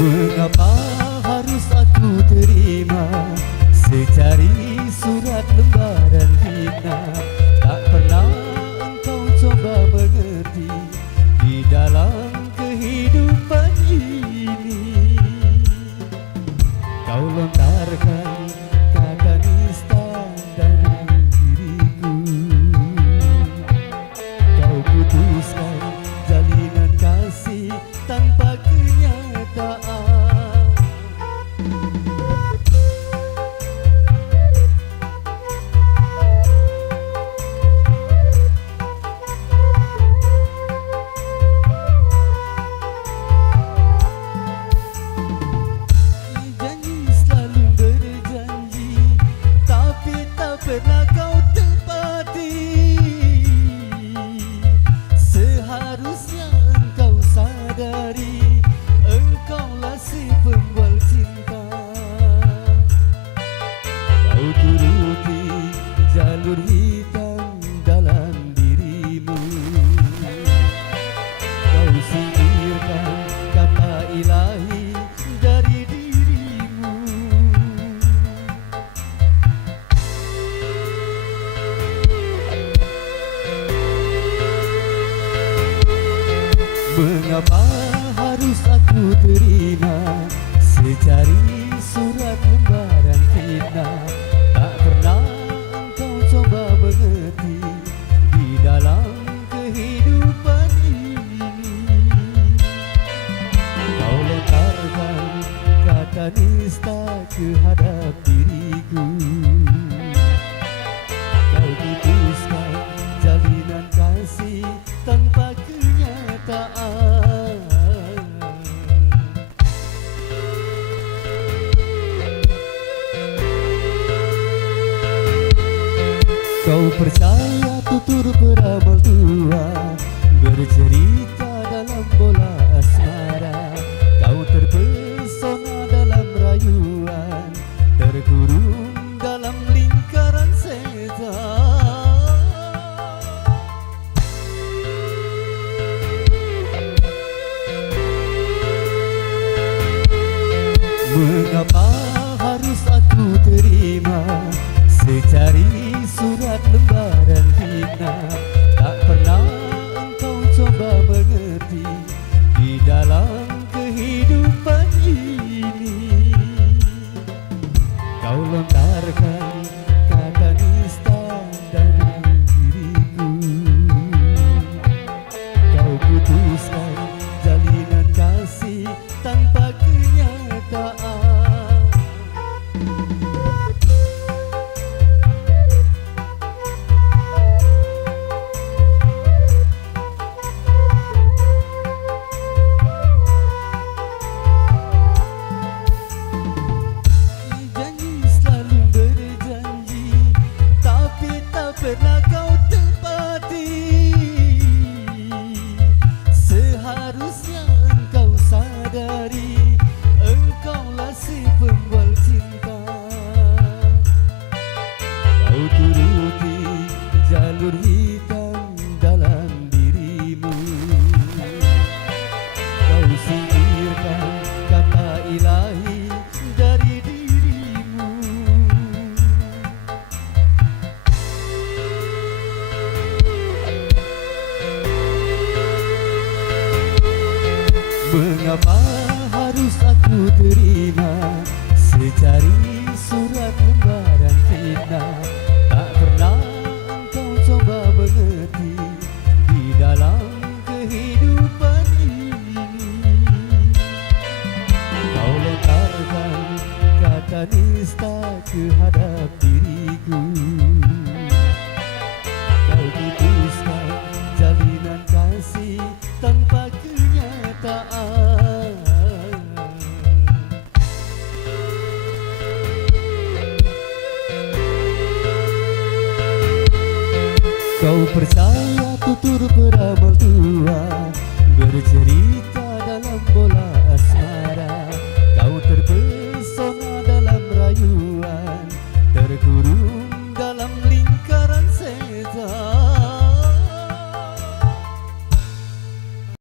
Mengapa harus aku terima secari surat lembaran fitnah? Tak pernah engkau coba mengerti di dalam kehidupan ini. Kau lontarkan kata nista dari diriku. Kau putuskan jalinan kasih tanpa kenyataan. Pernah kau tepati. Seharusnya engkau sadari engkaulah si pembual cinta. Kau turuti jalur hitam dalam dirimu. Kau singkirkan kata ilahi dari dirimu. Mengapa harus aku terima secari surat lembaran fitnah? Tak pernah engkau coba mengerti di dalam kehidupan ini. Kau lontarkan kata nista kehadap diriku. Kau putuskan jalinan kasih tanpa kenyataan. Kau percaya tutur beramal tua, bercerita dalam bola asmara. Kau terpesona dalam rayuan, terkurung dalam lingkaran setan. Mengapa harus aku terima secari surat lembaran fitnah? Tak pernah engkau coba mengerti di dalam kehidupan ini. Kau lontarkan kata nista dari diriku. Kau putuskan jalinan kasih tanpa kenyataan. Pernah kau tepati. Seharusnya engkau sadari engkaulah si pembual cinta. Kau turuti jalur hitam dalam dirimu. Kau singkirkan kata ilahi dari dirimu. Mengapa harus aku terima secari surat lembaran fitnah? Tak pernah engkau coba mengerti di dalam kehidupan ini. Kau lontarkan kata nista kehadap diriku. Kau putuskan jalinan kasih tanpa kenyataan. Kau percaya tutur beramal tua, bercerita dalam bola asmara.